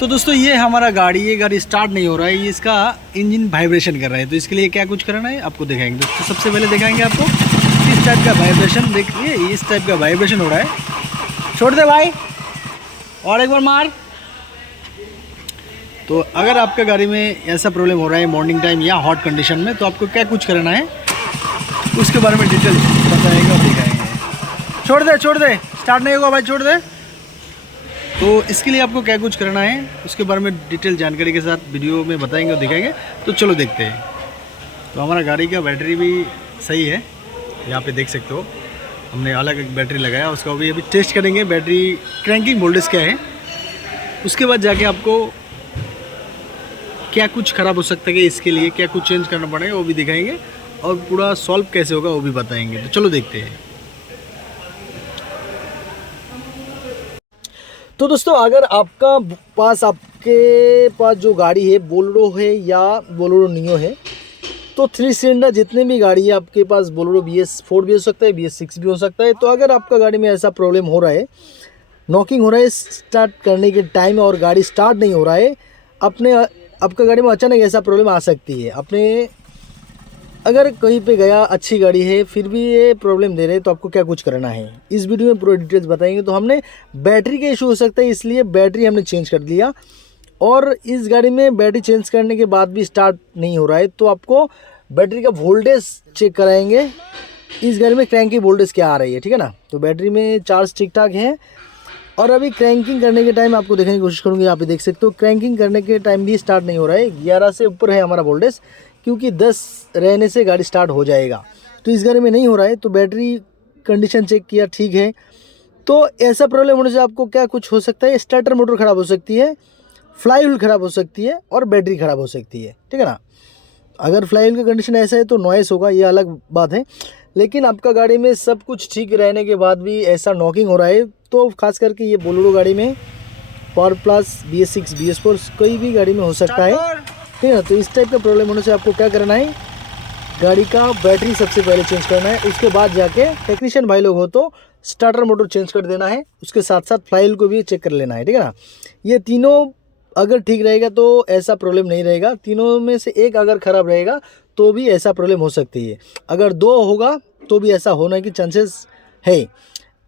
तो दोस्तों ये हमारा ये गाड़ी स्टार्ट नहीं हो रहा है, ये इसका इंजन वाइब्रेशन कर रहा है। तो इसके लिए क्या कुछ करना है आपको दिखाएंगे। दोस्तों सबसे पहले दिखाएंगे आपको इस टाइप का वाइब्रेशन। देखिए इस टाइप का वाइब्रेशन हो रहा है। छोड़ दे भाई, और एक बार मार। तो अगर आपका गाड़ी में ऐसा प्रॉब्लम हो रहा है मॉर्निंग टाइम या हॉट कंडीशन में, तो आपको क्या कुछ करना है उसके बारे में डिटेल बताएंगे और दिखाएंगे। छोड़ दे, स्टार्ट नहीं होगा भाई, छोड़ दे। तो इसके लिए आपको क्या कुछ करना है उसके बारे में डिटेल जानकारी के साथ वीडियो में बताएंगे और दिखाएंगे। तो चलो देखते हैं। तो हमारा गाड़ी का बैटरी भी सही है, यहाँ पे देख सकते हो। हमने अलग एक बैटरी लगाया, उसका अभी टेस्ट करेंगे बैटरी क्रैंकिंग वोल्टेज क्या है। उसके बाद जाके आपको क्या कुछ ख़राब हो सकता है, इसके लिए क्या कुछ चेंज करना पड़ेगा वो भी दिखाएंगे, और पूरा सॉल्व कैसे होगा वो भी बताएंगे। तो चलो देखते हैं। तो दोस्तों अगर आपके पास जो गाड़ी है बोलेरो है या बोलेरो नियो है, तो 3 सिलेंडर जितने भी गाड़ी है आपके पास, बोलेरो BS4 भी हो सकता है, BS6 भी हो सकता है। तो अगर आपका गाड़ी में ऐसा प्रॉब्लम हो रहा है, नॉकिंग हो रहा है स्टार्ट करने के टाइम और गाड़ी स्टार्ट नहीं हो रहा है, आपका गाड़ी में अचानक ऐसा प्रॉब्लम आ सकती है। अगर कहीं पे गया अच्छी गाड़ी है फिर भी ये प्रॉब्लम दे रहे हैं, तो आपको क्या कुछ करना है इस वीडियो में पूरा डिटेल्स बताएंगे। तो हमने बैटरी का इशू हो सकता है, इसलिए बैटरी हमने चेंज कर लिया, और इस गाड़ी में बैटरी चेंज करने के बाद भी स्टार्ट नहीं हो रहा है, तो आपको बैटरी का वोल्टेज चेक कराएंगे। इस गाड़ी में क्रैंकी वोल्टेज क्या आ रही है, ठीक है ना। तो बैटरी में चार्ज ठीक ठाक है, और अभी क्रैंकिंग करने के टाइम आपको देखने की कोशिश करूँगी। यहाँ पे देख सकते हो क्रैंकिंग करने के टाइम भी स्टार्ट नहीं हो रहा है। 11 से ऊपर है हमारा वोल्टेज, क्योंकि 10 रहने से गाड़ी स्टार्ट हो जाएगा। तो इस गाड़ी में नहीं हो रहा है। तो बैटरी कंडीशन चेक किया, ठीक है। तो ऐसा प्रॉब्लम होने से आपको क्या कुछ हो सकता है, स्टार्टर मोटर ख़राब हो सकती है, फ्लाई व्हील ख़राब हो सकती है, और बैटरी ख़राब हो सकती है, ठीक है ना। अगर फ्लाई व्हील का कंडीशन ऐसा है तो नॉइस होगा, ये अलग बात है। लेकिन आपका गाड़ी में सब कुछ ठीक रहने के बाद भी ऐसा नॉकिंग हो रहा है, तो खास करके ये बोलेरो गाड़ी में, पावर प्लस BS6 BS4 कोई भी गाड़ी में हो सकता है, ठीक है ना। तो इस टाइप का प्रॉब्लम होने से आपको क्या करना है, गाड़ी का बैटरी सबसे पहले चेंज करना है। उसके बाद जाके टेक्नीशियन भाई लोग हो तो स्टार्टर मोटर चेंज कर देना है। उसके साथ साथ फ्लाई व्हील को भी चेक कर लेना है, ठीक है ना। ये तीनों अगर ठीक रहेगा तो ऐसा प्रॉब्लम नहीं रहेगा। तीनों में से एक अगर ख़राब रहेगा तो भी ऐसा प्रॉब्लम हो सकती है। अगर 2 होगा तो भी ऐसा होने की चांसेस है।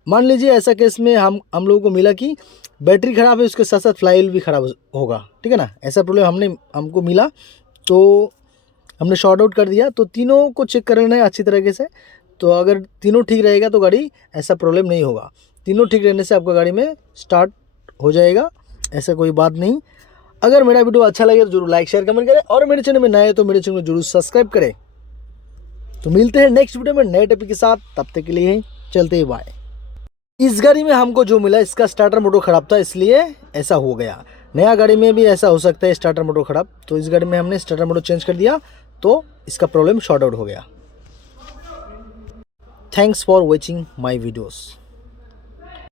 मान लीजिए ऐसा केस में हम लोगों को मिला कि बैटरी ख़राब है, उसके साथ साथ फ्लाई व्हील भी ख़राब होगा, ठीक है ना। ऐसा प्रॉब्लम हमको मिला, तो हमने शॉर्ट आउट कर दिया। तो तीनों को चेक कर लेना है अच्छी तरीके से। तो अगर तीनों ठीक रहेगा तो गाड़ी ऐसा प्रॉब्लम नहीं होगा। तीनों ठीक रहने से आपका गाड़ी में स्टार्ट हो जाएगा, ऐसा कोई बात नहीं। अगर मेरा वीडियो अच्छा लगे तो जरूर लाइक शेयर कमेंट करें, और मेरे चैनल में नए हैं तो मेरे चैनल को जरूर सब्सक्राइब करें। तो मिलते हैं नेक्स्ट वीडियो में नए टॉपिक के साथ, तब तक के लिए चलते ही बाय। इस गाड़ी में हमको जो मिला, इसका स्टार्टर मोटर ख़राब था, इसलिए ऐसा हो गया। नया गाड़ी में भी ऐसा हो सकता है स्टार्टर मोटर ख़राब। तो इस गाड़ी में हमने स्टार्टर मोटर चेंज कर दिया, तो इसका प्रॉब्लम शॉर्ट आउट हो गया। Thanks for watching my videos.